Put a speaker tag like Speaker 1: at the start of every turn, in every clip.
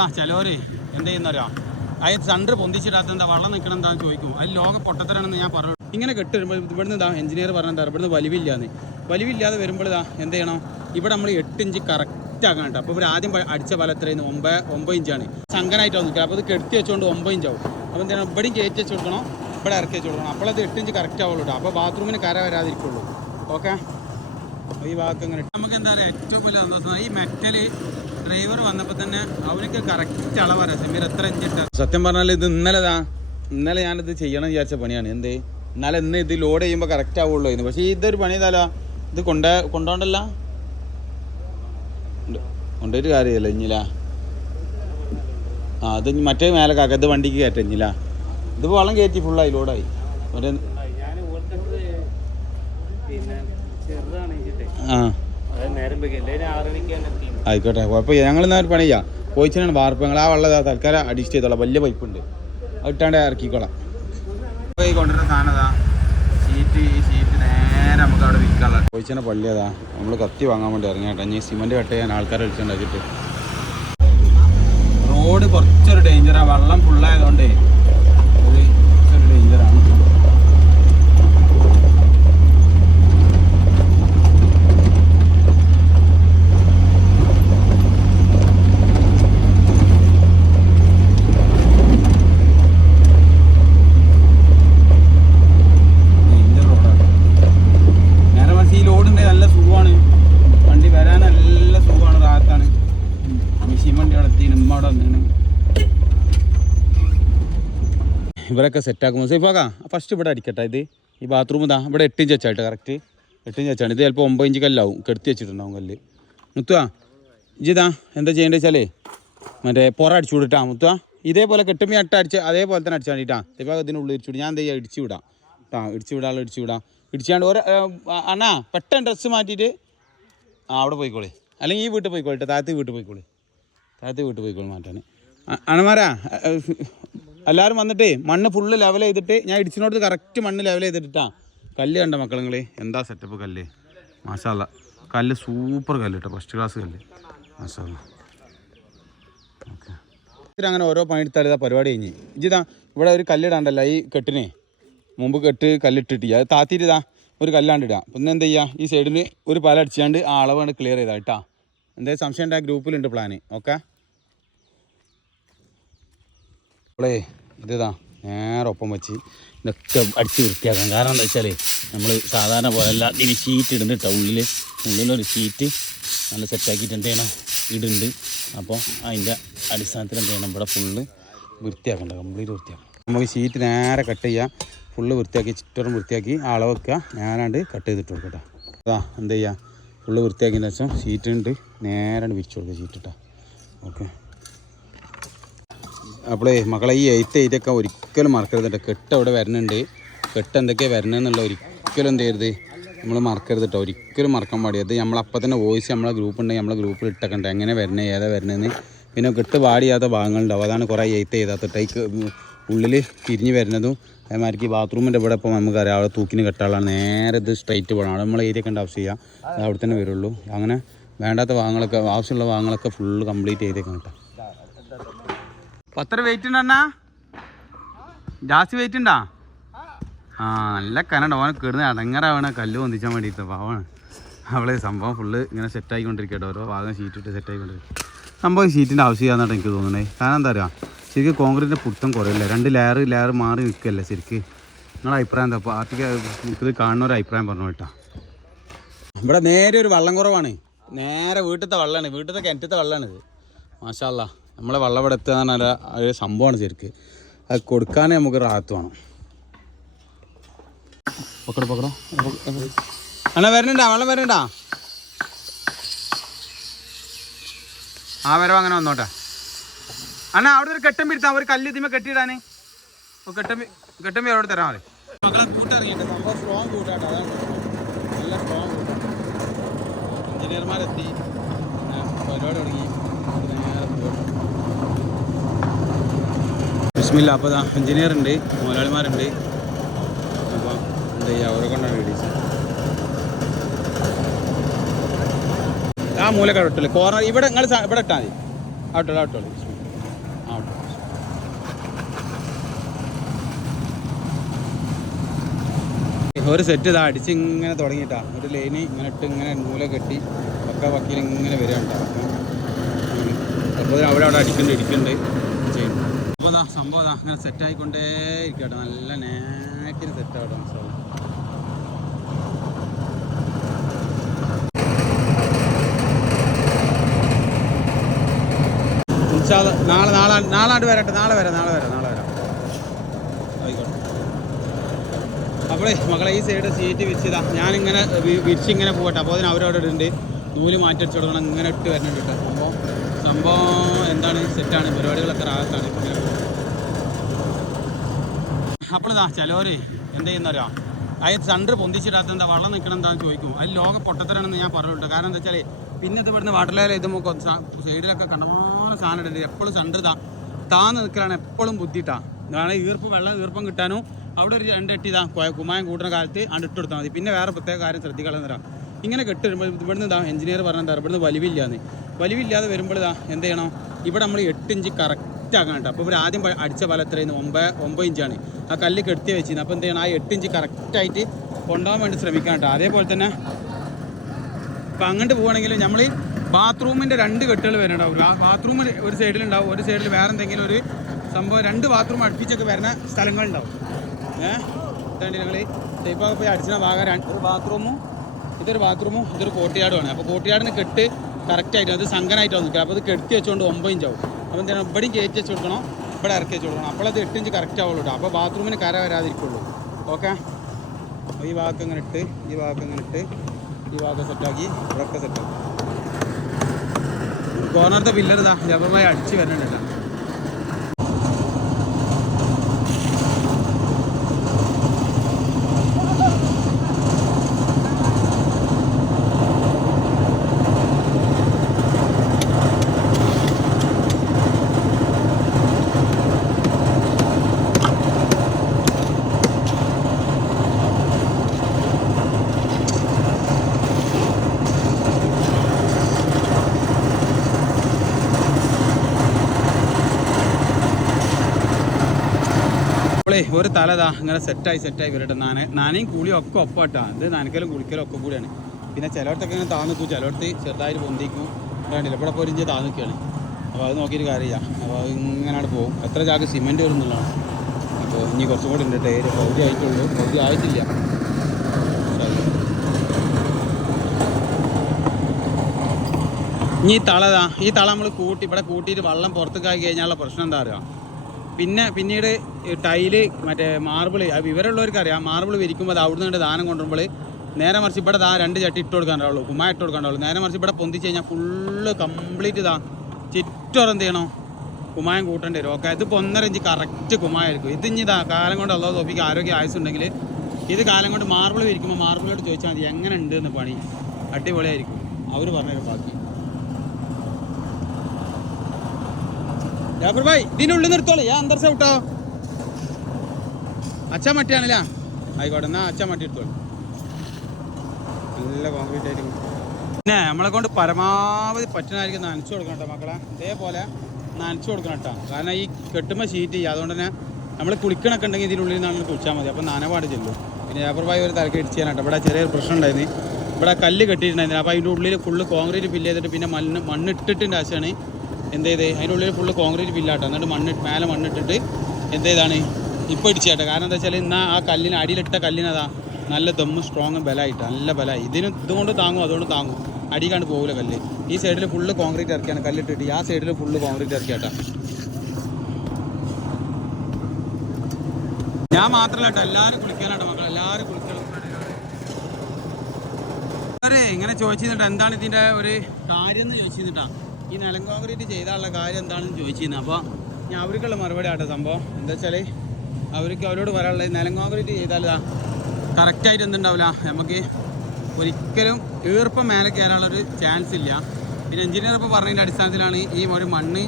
Speaker 1: ഇതാ ചിലവര്? എന്ത് ചെയ്യുന്നറിയോ? അതായത് സണ്ടർ പൊന്തിച്ചിടാത്ത എന്താ വള്ളം നിൽക്കണം എന്താന്ന് ചോദിക്കും. അത് ലോക പൊട്ടത്തരാണെന്ന് ഞാൻ പറഞ്ഞു. ഇങ്ങനെ കെട്ട് വരുമ്പോൾ ഇവിടുന്ന് ഇതാ എഞ്ചിനീയർ പറഞ്ഞ എന്താ ഇവിടുന്ന് വലിവില്ലാന്ന്. വലിവില്ലാതെ വരുമ്പോൾ ഇതാ എന്ത് ചെയ്യണം? ഇവിടെ നമ്മൾ എട്ട് ഇഞ്ച് കറക്റ്റ് ആക്കണം കേട്ടോ. അപ്പോൾ ഇവർ ആദ്യം അടിച്ച വല എത്രയെന്ന് ഒമ്പത് ഒമ്പത് ഇഞ്ചാണ് സംഘനായിട്ടാണ് നിൽക്കുക അപ്പോൾ ഇത് കെട്ടി വെച്ചുകൊണ്ട് ഒമ്പത് ഇഞ്ചാവും അപ്പോൾ എന്താണ് ഇവിടെയും കയറ്റി വെച്ച് കൊടുക്കണം. ഇവിടെ ഇറക്കി വെച്ച് കൊടുക്കണം. അപ്പോൾ അത് എട്ട് ഇഞ്ച് കറക്റ്റ് ആവുള്ളൂ കേട്ടോ. അപ്പോൾ ബാത്റൂമിന് കര വരാതിരിക്കുള്ളൂ. ഓക്കെ ഈ ഭാഗത്ത് അങ്ങനെ നമുക്ക് എന്താ പറയുക ഏറ്റവും വലിയ സന്തോഷം. ഈ മെറ്റൽ ഡ്രൈവർ വന്നപ്പോൾ തന്നെ അവനൊക്കെ കറക്റ്റ് അളവറിയാം സമീർ. എത്ര ഇഞ്ചിട്ട സത്യം പറഞ്ഞാൽ ഇത് ഇന്നലെ ഞാൻ ഇന്നലെ ഞാനിത് ചെയ്യണം വിചാരിച്ച പണിയാണ്. എന്തേ? എന്നാൽ ഇന്ന് ഇത് ലോഡ് ചെയ്യുമ്പോൾ കറക്റ്റ് ആവുള്ളൂ ഇന്ന് പക്ഷേ ഇതൊരു പണി ചെയ്താലോ ഇത് കൊണ്ട കൊണ്ടോണ്ടല്ല? കൊണ്ടൊരു കാര്യമല്ല ഇഞ്ഞില. ആ അത് മറ്റേ മേലെ കാക്ക ഇത് വണ്ടിക്ക് കയറ്റം ഇഞ്ഞില. ഇത് വളം കയറ്റി ഫുള്ളായി ലോഡായി ആ.
Speaker 2: നേരം വെക്കില്ല ആറ് മണിക്കാണ്
Speaker 1: ആയിക്കോട്ടെ. കുഴപ്പമില്ല. ഞങ്ങൾ എന്നാൽ പണി ചെയ്യാം കോയിച്ചിനാണ് വാർപ്പ്. ഞങ്ങൾ ആ വെള്ളം തൽക്കാലം അഡ്ജസ്റ്റ് ചെയ്തോളാം. വലിയ പൈപ്പ് ഉണ്ട് അത് ഇട്ടാണ്ട് ഇറക്കിക്കോളാം. പള്ളിയതാ സാധനം ഷീറ്റ് ഈ ഷീറ്റ് നേരെ നമുക്ക് അവിടെ വിൽക്കാനുള്ള. കോയിച്ചിനെ പള്ളി നമ്മൾ കത്തി വാങ്ങാൻ വേണ്ടി ഇറങ്ങിയാട്ടെ ഇനി സിമെന്റ് കട്ട് ചെയ്യാൻ ആൾക്കാരെ വിളിച്ചിട്ടുണ്ടാക്കിയിട്ട് റോഡ് കുറച്ചൊരു ഡേഞ്ചറാണ് വെള്ളം ഫുള്ളായതുകൊണ്ടേ ഒരു കുറച്ചൊരു ഡേഞ്ചറാണ് ഡേഞ്ചർ റോഡാണ് നേരെ മറിച്ച് ഈ ലോഡുണ്ട് നല്ല സുഖമാണ് വണ്ടി വരാൻ നല്ല സുഖമാണ് റാത്താണ് മെഷീൻ വണ്ടി അവിടെ എത്തി ഉമ്മ അവിടെ വന്നിന് ഇവരൊക്കെ സെറ്റാക്കുമ്പോൾ സേഫാക്കാ ഫസ്റ്റ് ഇവിടെ അടിക്കട്ടെ ഇത്. ഈ ബാത്റൂം ഇതാ ഇവിടെ എട്ട് ഇഞ്ച് വെച്ചായിട്ട് കറക്റ്റ് എട്ട് ഇഞ്ച് വെച്ചാണ്. ഇത് ചിലപ്പോൾ ഒമ്പത് ഇഞ്ച് കല്ലാവും. കെടുത്തി വെച്ചിട്ടുണ്ടാവും കല്ല്. മുത്തുവാ ഇജിതാ എന്താ ചെയ്യേണ്ടത് വെച്ചാലേ? മറ്റേ പുറ അടിച്ചു വിടിട്ടാ മുത്തുവാ. ഇതേപോലെ കെട്ടുമ്പോൾ അട്ട അടിച്ച് അതേപോലെ തന്നെ അടിച്ചാൽ വേണ്ടിട്ടാ ഇപ്പോൾ ഇതിനുള്ളിൽ ഇടിച്ചു വിടും. ഞാൻ എന്താ ചെയ്യുക ഇടിച്ചു വിടാം. കേട്ടോ ഇടിച്ചു വിടാനുള്ള ഇടിച്ചു വിടാം. ഇടിച്ചാണ്ട് ഒരു അണ്ണാ പെട്ടെന്ന് ഡ്രസ്സ് മാറ്റിയിട്ട് ആ അവിടെ പോയിക്കോളി. അല്ലെങ്കിൽ ഈ വീട്ടിൽ പോയിക്കോളി താഴത്ത് വീട്ടിൽ പോയിക്കോളി. താഴത്ത് വീട്ടിൽ പോയിക്കോളി മാറ്റാൻ അണമാരാ എല്ലാവരും വന്നിട്ടേ മണ്ണ് ഫുള്ള് ലെവൽ ചെയ്തിട്ട് ഞാൻ ഇടിച്ചിനോട് കറക്റ്റ് മണ്ണ് ലെവൽ ചെയ്തിട്ടാ കല്ല് കണ്ട മക്കളെ എന്താ സെറ്റപ്പ് കല്ല്? മാഷാല്ല കല്ല് സൂപ്പർ കല്ല് കേട്ടോ ഫസ്റ്റ് ക്ലാസ് കല്ല്. മാഷാല്ല ഓക്കെ. അങ്ങനെ ഓരോ പണിയെടുത്താൽ ഇതാ പരിപാടി കഴിഞ്ഞ്. ഇജിതാ ഇവിടെ ഒരു കല്ലിടാണ്ടല്ല ഈ കെട്ടിനെ. മുമ്പ് കെട്ട് കല്ലിട്ടിട്ട് അത് താത്തിരിതാ ഒരു കല്ലാണ്ട് ഇടുക പിന്നെ എന്ത് ചെയ്യുക ഈ സൈഡിൽ ഒരു പല അടിച്ചാണ്ട് ആ അളവാണ് ക്ലിയർ ചെയ്താ കേട്ടാ എന്തായാലും സംശയം ഉണ്ട്? ആ ഗ്രൂപ്പിലുണ്ട് പ്ലാന് ഓക്കെ? അപ്പോളേ ഇതാ നേരെ ഒപ്പം വെച്ച് ഇതൊക്കെ അടിച്ച് വൃത്തിയാക്കാം. കാരണം എന്താ വെച്ചാൽ നമ്മൾ സാധാരണ പോലെ എല്ലാത്തിനും ഷീറ്റ് ഇടുന്നുണ്ട് കേട്ടോ ഉള്ളിൽ ഉള്ളിലൊരു ഷീറ്റ് നല്ല സെറ്റാക്കിയിട്ട് എന്ത് ചെയ്യണം? ഇടുന്നുണ്ട്. അപ്പോൾ അതിന്റെ അടിസ്ഥാനത്തിൽ എന്ത് ചെയ്യണം? ഇവിടെ ഫുള്ള് വൃത്തിയാക്കണ്ട കംപ്ലീറ്റ് വൃത്തിയാക്കണം. നമുക്ക് ഷീറ്റ് നേരെ കട്ട് ചെയ്യാം. ഫുള്ള് വൃത്തിയാക്കി ചുറ്റോറും വൃത്തിയാക്കി അളവ് വെക്കുക. ഞാനാണ്ട് കട്ട് ചെയ്തിട്ട് കൊടുക്കട്ടെ അതാ എന്ത് ചെയ്യുക ഫുള്ള് വൃത്തിയാക്കിയതിന് ശേഷം ഷീറ്റ് ഉണ്ട് നേരെ വിരിച്ചു കൊടുക്കുക ഷീറ്റ് ഇട്ടാ ഓക്കെ അപ്പോളേ മക്കളെ ഈ എയ്ത്ത് എയ്റ്റൊക്കെ ഒരിക്കലും മറക്കരുത് കേട്ടോ. അവിടെ വരുന്നുണ്ട് കെട്ട് എന്തൊക്കെയാണ് വരണമെന്നുള്ള ഒരിക്കലും എന്ത് ചെയ്യരുത്. നമ്മൾ മറക്കരുത് കേട്ടോ. ഒരിക്കലും മറക്കാൻ പാടില്ല. അത് നമ്മളപ്പോൾ തന്നെ വോയിസ് നമ്മളെ ഗ്രൂപ്പ് ഉണ്ടെങ്കിൽ നമ്മളെ ഗ്രൂപ്പിൽ ഇട്ടക്കണ്ടേ എങ്ങനെ വരണേ ഏതാ വരുന്നതെന്ന് പിന്നെ കെട്ട് പാടിയാത്ത ഭാഗങ്ങളുണ്ടാവും. അതാണ് കുറേ എയ്ത്ത് ചെയ്താത്ത ടൈക്ക് ഉള്ളിൽ തിരിഞ്ഞ് വരുന്നതും അതേമാതിരിക്ക് ബാത്റൂമിന്റെ ഇവിടെ ഇപ്പോൾ നമുക്കറിയാം. അവിടെ തൂക്കിന് കെട്ടാളാണ് നേരെ ഇത് സ്ട്രൈറ്റ് പോകണം അവിടെ നമ്മൾ ഏരിയ കണ്ട ആവശ്യം ചെയ്യുക അവിടെ തന്നെ വരുള്ളൂ. അങ്ങനെ വേണ്ടാത്ത ഭാഗങ്ങളൊക്കെ ആവശ്യമുള്ള ഭാഗങ്ങളൊക്കെ ഫുള്ള് കംപ്ലീറ്റ് ചെയ്തേക്കാം കേട്ടോ പത്ര വെയിറ്റ് ഉണ്ടണ്ണാ ജാസ്തി വെയിറ്റ് ഉണ്ടാ? ആ നല്ല കനണ്ട ഓനെ കിടന്ന് അടങ്ങറാവണ കല്ല് പൊന്തിച്ചാൻ വേണ്ടിയിട്ട്. പാവാണ് അവളെ സംഭവം ഫുള്ള് ഇങ്ങനെ സെറ്റ് ആയിക്കൊണ്ടിരിക്കട്ടെ ഓരോ ഭാഗം ഷീറ്റ് ഇട്ട് സെറ്റ് ആയിക്കൊണ്ടിരിക്കും സംഭവം ഷീറ്റിന്റെ ആവശ്യമാണെന്നാണ് എനിക്ക് തോന്നുന്നത് കാരണം എന്താ പറയുക ശരിക്കും കോൺക്രീറ്റിന്റെ പുത്തം കുറയില്ല. രണ്ട് ലെയർ ലെയർ മാറി നിൽക്കല്ലേ ശരിക്ക്? നിങ്ങളുടെ അഭിപ്രായം എന്താ? പാർട്ടിക്ക് ഇത് കാണുന്ന ഒരു അഭിപ്രായം പറഞ്ഞു കേട്ടോ. ഇവിടെ നേരെ ഒരു വള്ളം കുറവാണ്. നേരെ വീട്ടിലത്തെ വള്ളമാണ് വീട്ടിലത്തെ കിണറ്റത്തെ വള്ളമാണിത് മാഷാല്ല നമ്മളെ വെള്ളം ഇവിടെ എത്തുക എന്ന് പറഞ്ഞാൽ ഒരു സംഭവമാണ് ശരിക്ക്. അത് കൊടുക്കാനേ നമുക്ക് റാത്ത് വേണം. പക്കടോ പക്കടോ. അണ്ണാ വരണണ്ടാ വള്ളം വരണ്ട. ആ വരവ് അങ്ങനെ വന്നോട്ടെ. അണ്ണാ അവിടെ ഒരു കെട്ടമ്പി എടുത്താൽ ഒരു കല്ല് ഇതിമ കെട്ടിയിടാനേ. കെട്ടമ്പി കെട്ടമ്പി അവിടെ തരാൻ മതി. മക്കളെ കൂട്ടിറങ്ങിയിട്ട് സംഭവം സ്ട്രോങ് കൂട്ടാട്ടോ അതാണ് നല്ല സ്ട്രോങ് എഞ്ചിനീയർമാരെത്തി. പരിപാടി തുടങ്ങി. ബിസ്മില്ല അപ്പോൾ ഇതാ എഞ്ചിനീയർ ഉണ്ട് മോലാളിമാരുണ്ട് അപ്പോൾ എന്താ ചെയ്യുക അവരെ കൊണ്ടാണ് റെഡീസ് ആ മൂലക്കാട് ഇട്ടില്ല കോർണർ ഇവിടെ നിങ്ങൾ ഇവിടെ ഇട്ടാൽ മതി. ആട്ടോളൂ ആട്ടോളൂ ഒരു സെറ്റ് ഇതാ അടിച്ച് ഇങ്ങനെ തുടങ്ങിയിട്ടാ. ഒരു ലൈന് ഇങ്ങനെ ഇട്ട് ഇങ്ങനെ മൂല കെട്ടി പക്ക വക്കീൽ ഇങ്ങനെ വരികയുണ്ട് അപ്പോൾ അവിടെ അവിടെ അടിക്കുന്നുണ്ട് ഇടിക്കുന്നുണ്ട്. ചെയ്യുന്നുണ്ട് സംഭവം അങ്ങനെ സെറ്റ് ആയിക്കൊണ്ടേ ഇരിക്കട്ടെ നല്ല നേക്കിന് സെറ്റ് ആവട്ടെ മസാല. ഇൻഷാല്ലാ നാളെ നാളെ നാളാണ്ട് വരട്ടെ. നാളെ വരാം നാളെ വരാം നാളെ വരാം. ആയിക്കോട്ടെ. അപ്പോഴേ മകളെ ഈ സൈഡ് സീറ്റ് വിരിച്ചതാ ഞാനിങ്ങനെ വിരിച്ചിങ്ങനെ പോകട്ടെ അപ്പോൾ അതിന് അവരവിടെ ഉണ്ട് നൂൽ മാറ്റി വെച്ച് കൊടുക്കണം. ഇങ്ങനെ ഇട്ട് വരണം കേട്ടോ. സംഭവം എന്താണ്? സെറ്റാണ് പരിപാടികളൊക്കെ റാഹത്താണ്. ഇങ്ങനെ ഇതാ ചിലവര് എന്ത് ചെയ്യുന്നറിയാം? അതായത് സണ്ടർ പൊന്തിച്ചിടാത്ത എന്താ വെള്ളം നിൽക്കണം എന്താണെന്ന് ചോദിക്കും. അത് ലോക പൊട്ടത്തരാണെന്ന് ഞാൻ പറഞ്ഞിട്ടുണ്ട്. കാരണം എന്താ വെച്ചാൽ പിന്നെ ഇത് ഇവിടുന്ന് ലെവൽ ഇത് സൈഡിലൊക്കെ കണ്ടമാനം സാധനം ഇടരുത്. എപ്പോഴും സണ്ടർ താ താന്ന് നിൽക്കലാണ് എപ്പോഴും ബുദ്ധിട്ടാ. അതാണ് ഈർപ്പ് വെള്ളം ഈർപ്പം കിട്ടാനും അവിടെ ഒരു രണ്ട് എട്ടിതാ കുമായം കൂട്ടുന്ന കാലത്ത് അണ്ട് ഇട്ട് കൊടുത്താൽ മതി. പിന്നെ വേറെ പ്രത്യേക കാര്യം ശ്രദ്ധിക്കാതെ തരാം ഇങ്ങനെ കെട്ട് വരുമ്പോൾ ഇവിടുന്ന് ഇതാ എഞ്ചിനീയർ പറഞ്ഞാൽ എന്താ ഇവിടുന്ന് വലിവില്ലാന്ന്. വലിവില്ലാതെ വരുമ്പോൾ ഇതാ എന്ത് ചെയ്യണം? ഇവിടെ നമ്മൾ എട്ട് ഇഞ്ച് കറക്റ്റ് ആക്കാൻ കേട്ടോ. അപ്പോൾ ഇവർ ആദ്യം അടിച്ച വല എത്രയെന്ന് ഒമ്പത് ഒമ്പത് ഇഞ്ചാണ്. ആ കല്ല് കെട്ടി വെച്ചിരുന്നത് അപ്പോൾ എന്ത് ചെയ്യണം ആ എട്ട് ഇഞ്ച് കറക്റ്റായിട്ട് കൊണ്ടുപോകാൻ വേണ്ടി ശ്രമിക്കാം കേട്ടോ. അതേപോലെ തന്നെ ഇപ്പം അങ്ങോട്ട് പോവുകയാണെങ്കിൽ നമ്മൾ ബാത്റൂമിന്റെ രണ്ട് കെട്ടുകൾ വരുന്നുണ്ടാവും ആ ബാത്റൂം ഒരു സൈഡിലുണ്ടാവും ഒരു സൈഡിൽ വേറെ എന്തെങ്കിലും ഒരു സംഭവം രണ്ട് ബാത്റൂം അടുപ്പിച്ചൊക്കെ വരുന്ന സ്ഥലങ്ങളുണ്ടാവും. ഏഹ് ഇതുണ്ട് ഞങ്ങൾ ഇപ്പോൾ പോയി അടിച്ചിന ഭാഗം ഒരു ബാത്റൂമും ഇതൊരു ബാത്റൂമും ഇതൊരു കോട്ടിയാടുമാണ് അപ്പോൾ കോട്ടിയാടിന് കെട്ട് കറക്റ്റായിട്ട് അത് സംഘനായിട്ടാണ് നിൽക്കുക അപ്പോൾ അത് കെട്ടി വെച്ചുകൊണ്ട് ഒമ്പത് ഇഞ്ചാവും. അപ്പോൾ എന്താണ് ഇവിടെയും കയറ്റി വെച്ച് കൊടുക്കണം. ഇവിടെ ഇറക്കി വെച്ച് കൊടുക്കണം. അപ്പോൾ അത് എട്ട് ഇഞ്ച് കറക്റ്റ് ആവുള്ളൂ അപ്പോൾ ബാത്റൂമിന് കര വരാതിരിക്കുള്ളൂ. ഓക്കെ അപ്പോൾ ഈ ഭാഗത്ത് ഇങ്ങനെ ഇട്ട് ഈ ഭാഗത്ത് ഇങ്ങനെ ഇട്ട് ഈ ഭാഗം സെറ്റാക്കി ഇവിടെയൊക്കെ സെറ്റാക്കി കോർണറിന്റെ പില്ലർ ഇതാ ജപമായി അടിച്ച് വരുന്നുണ്ട് അപ്പോളേ ഒരു തലതാ ഇങ്ങനെ സെറ്റായി സെറ്റായി വരട്ടെ. നാന നാനയും കൂളിയും ഒക്കെ ഒപ്പാട്ടാ. ഇത് നനക്കലും കുളിക്കലും ഒക്കെ കൂടിയാണ്. പിന്നെ ചിലയിടത്തൊക്കെ ഇങ്ങനെ താന്നിക്കും ചിലയിടത്ത് ചെറുതായിട്ട് പൊന്തിക്കും. വേണ്ടില്ല ഇവിടെ പോയി താന്ന് നിൽക്കുകയാണ് അപ്പോൾ അത് നോക്കിയിട്ട് കാര്യമില്ല. അപ്പോൾ അത് ഇങ്ങനെ പോകും. എത്ര ചാക്ക് സിമെന്റ് വരുന്നുള്ളതാണ് അപ്പോൾ ഇനി കുറച്ചും കൂടി ഉണ്ട്. ടേര് പകുതി ആയിട്ടുള്ളൂ. പകുതി ആയിട്ടില്ല. ഇനി തളതാ ഈ തള നമ്മൾ കൂട്ടി ഇവിടെ കൂട്ടിയിട്ട് വെള്ളം പുറത്തേക്കാക്കി കഴിഞ്ഞാലുള്ള പ്രശ്നം എന്താ അറിയാം? പിന്നെ പിന്നീട് ടൈൽ മറ്റേ മാർബിൾ വിവരമുള്ളവർക്ക് അറിയാം മാർബിൾ വിരിക്കുമ്പോൾ അത് അവിടുന്ന് കണ്ട് ദാനം കൊണ്ടുമ്പോൾ നേരെ മറിച്ച് ഇവിടെ ദാ രണ്ട് ചട്ടി ഇട്ട് കൊടുക്കാനുള്ളൂ കുമ്മ ഇട്ട് കൊടുക്കാനുള്ളൂ നേരെ മറിച്ച് ഇവിടെ പൊന്തിച്ച് കഴിഞ്ഞാൽ ഫുള്ള് കംപ്ലീറ്റ് ഇതാ. ചുറ്റോറം ചെയ്യണോ? കുമായം കൂട്ടേണ്ടി വരും. ഓക്കെ ഇതിപ്പോൾ ഒന്നര ഇഞ്ച് കറക്റ്റ് കുമ്മായിരിക്കും ഇത് ഇനി ഇതാ കാലം കൊണ്ട് അല്ലാതെ തോപ്പിക്ക് ആരോഗ്യം ആയുസുണ്ടെങ്കിൽ ഇത് കാലം കൊണ്ട് മാർബിൾ വിരിക്കുമ്പോൾ മാർബിളോട് ചോദിച്ചാൽ മതി എങ്ങനെ ഉണ്ട് എന്ന് പണി? അടിപൊളിയായിരിക്കും. അവർ പറഞ്ഞൊരു ബാക്കി ജാഫർ ഭായ് ഇതിനുള്ളിൽ നിർത്തോളൂ. ഞാൻ അന്തർസ വിട്ടോ അച്ഛൻ മട്ടിയാണല്ലേ? ആയിക്കോട്ടെ എന്നാ അച്ഛൻ മട്ടി എടുത്തോളൂ. നല്ല കോൺക്രീറ്റ് ആയിട്ട് പിന്നെ നമ്മളെ കൊണ്ട് പരമാവധി പറ്റുന്നതായിരിക്കും നനച്ചു കൊടുക്കണം കേട്ടോ മക്കളെ. ഇതേപോലെ നനച്ചു കൊടുക്കണം കേട്ടോ കാരണം ഈ കെട്ടുമ്പോൾ ഷീറ്റ് ചെയ്യുക അതുകൊണ്ട് തന്നെ നമ്മൾ കുളിക്കണൊക്കെ ഉണ്ടെങ്കിൽ ഇതിനുള്ളിൽ നമ്മൾ കുളിച്ചാൽ മതി. അപ്പോൾ നനപാട് ചെല്ലും. പിന്നെ ജാഫർ ഭായ് ഒരു തലക്ക് ഇടിച്ച് കേട്ടോ ഇവിടെ ചെറിയൊരു പ്രശ്നം ഉണ്ടായിരുന്നു. ഇവിടെ കല്ല് കെട്ടിയിട്ടുണ്ടായിരുന്നു. അപ്പോൾ അതിന്റെ ഉള്ളിൽ ഫുള്ള് കോൺക്രീറ്റ് ഫില്ല് ചെയ്തിട്ട് പിന്നെ മണ്ണ് മണ്ണിട്ടിട്ടിന്റെ ആശയാണ് എന്ത് ചെയ്ത്? അതിന്റെ ഉള്ളിൽ ഫുള്ള് കോൺക്രീറ്റ് ഫില്ലാട്ടോ എന്നിട്ട് മണ്ണ് മേലെ മണ്ണിട്ടിട്ട് എന്ത് ചെയ്താണ്? ഇപ്പോൾ ഇടിച്ചാട്ടെ കാരണം എന്താ വെച്ചാൽ ഇന്ന് ആ കല്ലിന് അടിയിലിട്ട കല്ലിനതാ നല്ല ദമ്മ് സ്ട്രോങ് ബലമായിട്ട് നല്ല ബലമായി. ഇതിന് ഇതുകൊണ്ട് താങ്ങും അതുകൊണ്ട് താങ്ങും. അടിക്കാണ്ട് കണ്ട് പോകില്ല കല്ല്. ഈ സൈഡിൽ ഫുള്ള് കോൺക്രീറ്റ് ഇറക്കിയാണ് കല്ലിട്ടിട്ട്. ആ സൈഡിൽ ഫുള്ള് കോൺക്രീറ്റ് ഇറക്കിയാട്ടാ ഞാൻ മാത്രമല്ല കേട്ടോ. എല്ലാവരും കുളിക്കാനാട്ടോ മക്കൾ എല്ലാവരും കുളിക്കണം. ഇങ്ങനെ ചോദിച്ചിരുന്നിട്ട് എന്താണ് ഇതിന്റെ ഒരു കാര്യം എന്ന് ചോദിച്ചിരുന്നിട്ടാ. ഈ നിലം കോൺക്രീറ്റ് ചെയ്താലുള്ള കാര്യം എന്താണെന്ന് ചോദിച്ചിരുന്നത് അപ്പോൾ ഞാൻ അവർക്കുള്ള മറുപടി ആട്ടോ സംഭവം. എന്താ വെച്ചാൽ അവർക്ക് അവരോട് പറയാനുള്ളത് നിലം കോൺക്രീറ്റ് ചെയ്താൽ കറക്റ്റായിട്ട് എന്തുണ്ടാവില്ല. നമുക്ക് ഒരിക്കലും ഈർപ്പം മേലെ കയറാനുള്ളൊരു ചാൻസ് ഇല്ല. പിന്നെ എഞ്ചിനീയർ ഇപ്പോൾ പറഞ്ഞതിന്റെ അടിസ്ഥാനത്തിലാണ് ഈ ഒരു മണ്ണ്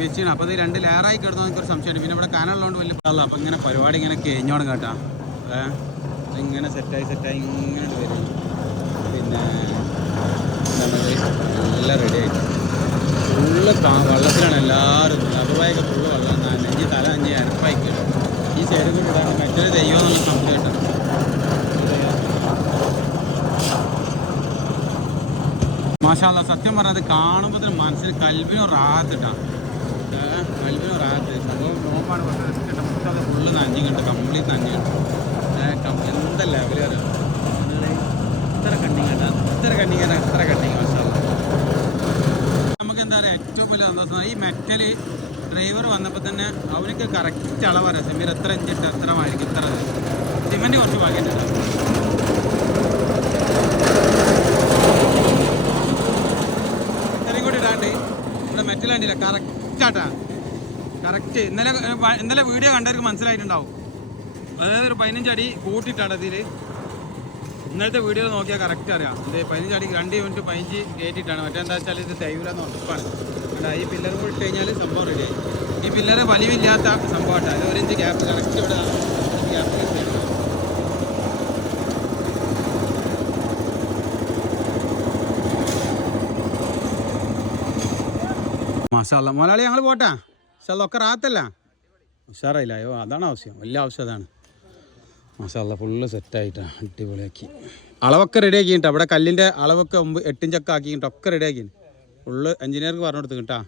Speaker 1: വെച്ചിരുന്നത് അപ്പോൾ ഇത് രണ്ട് ലെയറായി കിടന്നു എനിക്കൊരു സംശയമുണ്ട്. പിന്നെ ഇവിടെ കാനുള്ളതുകൊണ്ട് വലിയ പാടില്ല അപ്പോൾ ഇങ്ങനെ പരിപാടി ഇങ്ങനെ കഴിഞ്ഞോണം കേട്ടാ. ഇങ്ങനെ സെറ്റായി സെറ്റായി ഇങ്ങനെ വരും. പിന്നെ നമ്മൾ എല്ലാം റെഡി ആയിട്ട് ഫുള്ള് വള്ളത്തിലാണ് എല്ലാവരും ലബറൊക്കെ ഫുള്ള് വെള്ളം നനഞ്ഞ് തല അഞ്ഞ് അരപ്പായിക്കും. ഈ സൈഡിൽ കൂടെ മറ്റൊരു ദൈവം എന്നുള്ള സംശയം കിട്ടണം മാഷാല്ല സത്യം പറഞ്ഞത് കാണുമ്പോൾ തന്നെ മനസ്സിന് കൽവിനോ റാഹത്തിട്ടാണ് കൽവിനോ റാത്ത് സംഭവം നോമ്പാണ് പക്ഷേ ഫുള്ള് നഞ്ഞി കണ്ട് കംപ്ലീറ്റ് നഞ്ഞി കണ്ട് എന്താ ലെവൽ ഇത്ര കണ്ണിങ്ങാണ് ഇത്ര കണ്ണിങ്ങാണ് ഇത്ര കണ്ണിങ്ങാണ് എന്താ പറയുക ഏറ്റവും വലിയ സന്തോഷം. ഈ മെറ്റൽ ഡ്രൈവർ വന്നപ്പോൾ തന്നെ അവനക്ക് കറക്റ്റ് അളവറിയാം സമീർ എത്ര ഇഞ്ചിട്ട് എത്ര മായിരിക്കും ഇത്ര സിമെന്റ് കുറച്ച് ബാക്കിയിട്ടുണ്ട് ഇത്രയും കൂടി ഇടാണ്ട് ഇവിടെ മെറ്റൽ കണ്ടില്ല? കറക്റ്റ് ആട്ടാ. കറക്റ്റ് ഇന്നലെ ഇന്നലെ വീഡിയോ കണ്ടവർക്ക് മനസ്സിലായിട്ടുണ്ടാവും. അതായത് ഒരു പതിനഞ്ചടി കൂട്ടിയിട്ടാണ് ഇതിൽ ഇന്നലത്തെ വീഡിയോ നോക്കിയാൽ കറക്റ്റ് അറിയാം. ഇത് പതിനഞ്ച് അടി രണ്ട് യൂണിറ്റ് പതിനഞ്ച് കയറ്റിയിട്ടാണ് മറ്റെന്താ വെച്ചാൽ ഇത് തൈവിലെന്ന് ഉറപ്പാണ് കണ്ടാ ഈ പില്ലർ കൂടി ഇട്ട് കഴിഞ്ഞാൽ സംഭവം റെഡിയായി ഈ പില്ലറ് വലിവില്ലാത്ത സംഭവമാണ് അത് ഒരു ഇഞ്ച് ഗ്യാപ്പ് കറക്റ്റ് ഇവിടെ ഗ്യാപ്പ് മസാല മുതലാളി ഞങ്ങൾ പോട്ടാ. പക്ഷെ അതൊക്കെ റാത്തല്ല? ഉഷാറായില്ല? അയ്യോ അതാണ് ആവശ്യം. വലിയ ആവശ്യം അതാണ്. മാഷാല്ല ഫുള്ള് സെറ്റായിട്ടാണ് അടിപൊളിയാക്കി. അളവൊക്കെ റെഡി ആക്കിയിട്ടാണ് അവിടെ കല്ലിന്റെ അളവൊക്കെ എട്ടിഞ്ചൊക്കെ ആക്കിയിട്ടൊക്കെ ഒക്കെ റെഡിയാക്കി ഫുള്ള് എഞ്ചിനീയർക്ക് പറഞ്ഞു കൊടുത്തു കേട്ടാ